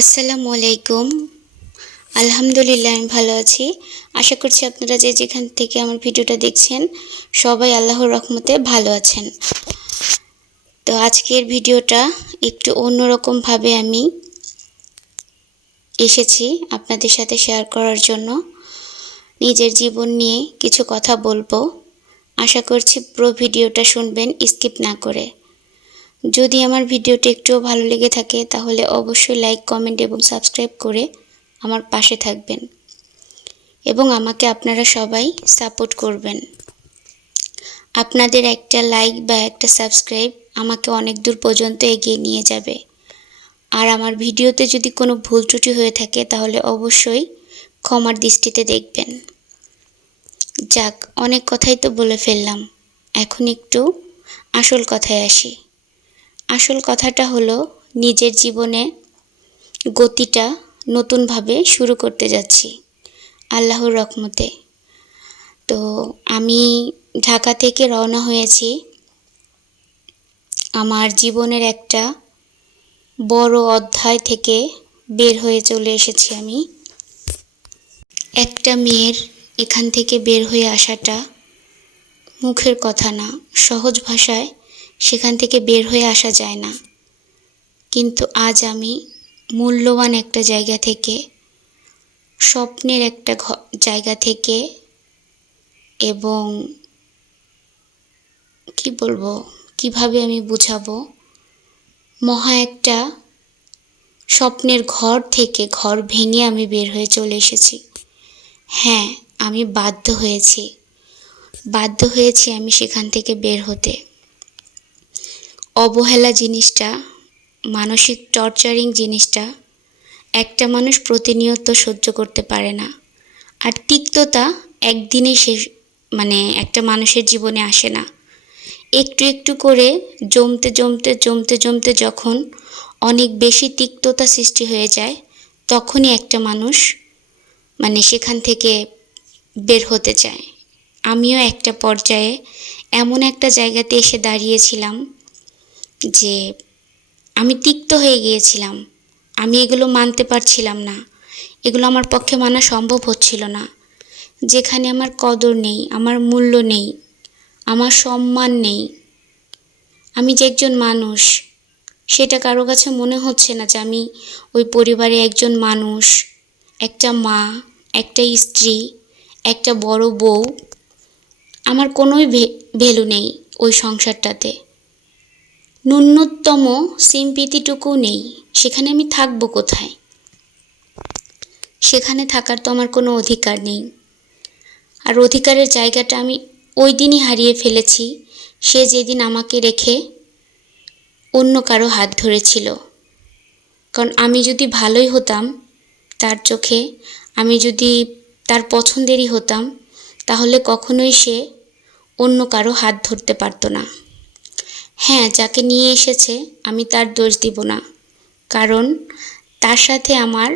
আসসালামু আলাইকুম। আলহামদুলিল্লাহ, আমি ভালো আছি। আশা করছি আপনারা যে যেখান থেকে আমার ভিডিওটা দেখছেন, সবাই আল্লাহর রহমতে ভালো আছেন। তো আজকের ভিডিওটা একটু অন্যরকমভাবে আমি এসেছি আপনাদের সাথে শেয়ার করার জন্য। নিজের জীবন নিয়ে কিছু কথা বলব। আশা করছি পুরো ভিডিওটা শুনবেন, স্কিপ না করে। যদি আমার ভিডিওটি একটুও ভালো লেগে থাকে, তাহলে অবশ্যই লাইক কমেন্ট এবং সাবস্ক্রাইব করে আমার পাশে থাকবেন। এবং আমাকে আপনারা সবাই সাপোর্ট করবেন। আপনাদের একটা লাইক বা একটা সাবস্ক্রাইব আমাকে অনেক দূর পর্যন্ত এগিয়ে নিয়ে যাবে। আর আমার ভিডিওতে যদি কোনো ভুল ত্রুটি হয়ে থাকে, তাহলে অবশ্যই ক্ষমার দৃষ্টিতে দেখবেন। যাক, অনেক কথাই তো বলে ফেললাম। এখন একটু আসল কথায় আসি। আসল কথাটা হলো, নিজের জীবনে গতিটা নতুনভাবে শুরু করতে যাচ্ছি আল্লাহর রকমতে তো আমি ঢাকা থেকে রওনা হয়েছি। আমার জীবনের একটা বড় অধ্যায় থেকে বের হয়ে চলে এসেছি আমি। একটা মেয়ের এখান থেকে বের হয়ে আসাটা মুখের কথা না, সহজ ভাষায় সেখান থেকে বের হয়ে আসা যায় না। কিন্তু আজ আমি মূল্যবান একটা জায়গা থেকে, স্বপ্নের একটা জায়গা থেকে এবং কি বলব, কীভাবে আমি বুঝাবো? মহা একটা স্বপ্নের ঘর থেকে ঘর ভেঙে আমি বের হয়ে চলে এসেছি। হ্যাঁ আমি বাধ্য হয়েছি। বাধ্য হয়েছি আমি সেখান থেকে বের হতে। অবহেলা জিনিসটা, মানসিক টর্চারিং জিনিসটা একটা মানুষ প্রতিনিয়ত সহ্য করতে পারে না। আর তিক্ততা একদিনেই সে মানে একটা মানুষের জীবনে আসে না। একটু একটু করে জমতে জমতে জমতে জমতে যখন অনেক বেশি তিক্ততা সৃষ্টি হয়ে যায়, তখনই একটা মানুষ মানে সেখান থেকে বের হতে চায়। আমিও একটা পর্যায়ে এমন একটা জায়গাতে এসে দাঁড়িয়েছিলাম যে আমি তিক্ত হয়ে গিয়েছিলাম। আমি এগুলো মানতে পারছিলাম না। এগুলো আমার পক্ষে মানা সম্ভব হচ্ছিল না। যেখানে আমার কদর নেই, আমার মূল্য নেই, আমার সম্মান নেই। আমি যে একজন মানুষ, সেটা কারও কাছে মনে হচ্ছে না যে আমি ওই পরিবারে একজন মানুষ, একটা মা, একটা স্ত্রী, একটা বড় বউ। আমার কোনোই ভ্যালু নেই ওই সংসারটাতে। ন্যূনতম সিম্পিতিটুকু নেই। সেখানে আমি থাকব কোথায়? সেখানে থাকার তো আমার কোনো অধিকার নেই। আর অধিকারের জায়গাটা আমি ওই দিনই হারিয়ে ফেলেছি। সে যেদিন আমাকে রেখে অন্য কারও হাত ধরেছিল। কারণ আমি যদি ভালোই হতাম, তার চোখে, আমি যদি তার পছন্দেরই হতাম, তাহলে কখনোই সে অন্য কারও হাত ধরতে পারতো না। হ্যাঁ যাকে নিয়ে এসেছে আমি তার দোষ দিব না। কারণ তার সাথে আমার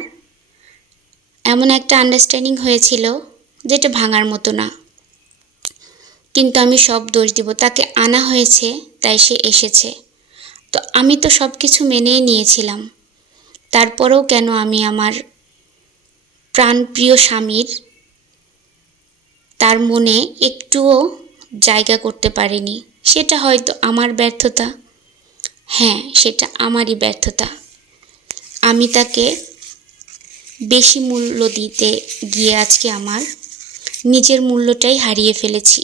এমন একটা আন্ডারস্ট্যান্ডিং হয়েছিল যেটা ভাঙার মতো না। কিন্তু আমি সব দোষ দিব। তাকে আনা হয়েছে, তাই সে এসেছে। তো আমি তো সব কিছু মেনেই নিয়েছিলাম। তারপরেও কেন আমি আমার প্রাণপ্রিয় স্বামীর তার মনে একটুও জায়গা করতে পারিনি? সেটা হয়তো আমার ব্যর্থতা। হ্যাঁ সেটা আমারই ব্যর্থতা। আমি তাকে বেশি মূল্য দিতে গিয়ে আজকে আমার নিজের মূল্যটাই হারিয়ে ফেলেছি।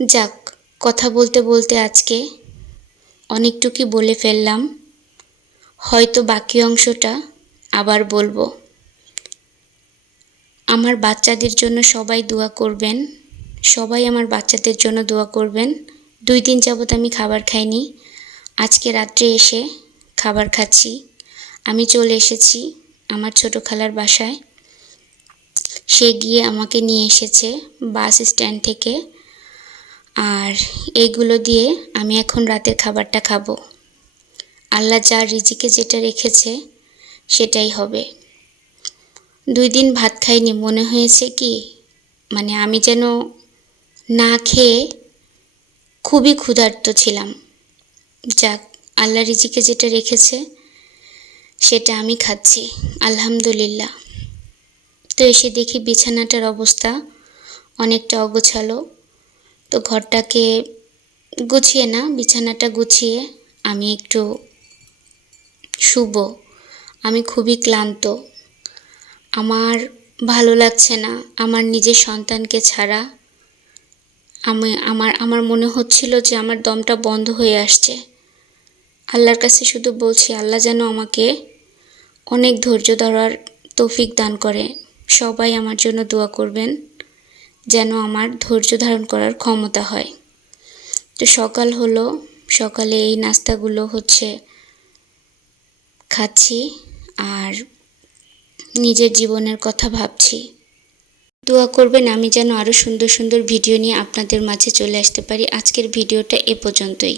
যাক, কথা বলতে বলতে আজকে অনেকটুকুই বলে ফেললাম। হয়তো বাকি অংশটা আবার বলব। আমার বাচ্চাদের জন্য সবাই দোয়া করবেন। সবাই আমার বাচ্চাদের জন্য দোয়া করবেন। দুই দিন যাবৎ আমি খাবার খাইনি। আজকে রাত্রে এসে খাবার খাচ্ছি। আমি চলে এসেছি আমার ছোট খালার বাসায়। সে গিয়ে আমাকে নিয়ে এসেছে বাস স্ট্যান্ড থেকে। আর এইগুলো দিয়ে আমি এখন রাতের খাবারটা খাব। আল্লাহ যার রিজিকে যেটা রেখেছে সেটাই হবে। দুই দিন ভাত খাইনি, মনে হয়েছে কি? মানে আমি যেন না খেয়ে খুবই ক্ষুধার্ত ছিলাম। যাক, আল্লাহ রিজিকে যেটা রেখেছে, সেটা আমি খাচ্ছি, আলহামদুলিল্লাহ। তো এসে দেখি বিছানাটার অবস্থা অনেকটা অগোছালো। তো ঘরটাকে গুছিয়ে না, বিছানাটা গুছিয়ে আমি একটু শুভ আমি খুবই ক্লান্ত। আমার ভালো লাগছে না। আমার নিজের সন্তানকে ছাড়া আমি, আমার আমার মনে হচ্ছিল যে আমার দমটা বন্ধ হয়ে আসছে। আল্লাহর কাছে শুধু বলছি, আল্লাহ যেন আমাকে অনেক ধৈর্য ধরার তৌফিক দান করে। সবাই আমার জন্য দোয়া করবেন যেন আমার ধৈর্য ধারণ করার ক্ষমতা হয়। তো সকাল হলো, সকালে এই নাস্তাগুলো হচ্ছে খাচ্ছি আর নিজের জীবনের কথা ভাবছি। দোয়া করবেন, আমি যেন আরও সুন্দর সুন্দর ভিডিও নিয়ে আপনাদের মাঝে চলে আসতে পারি। আজকের ভিডিওটা এ পর্যন্তই।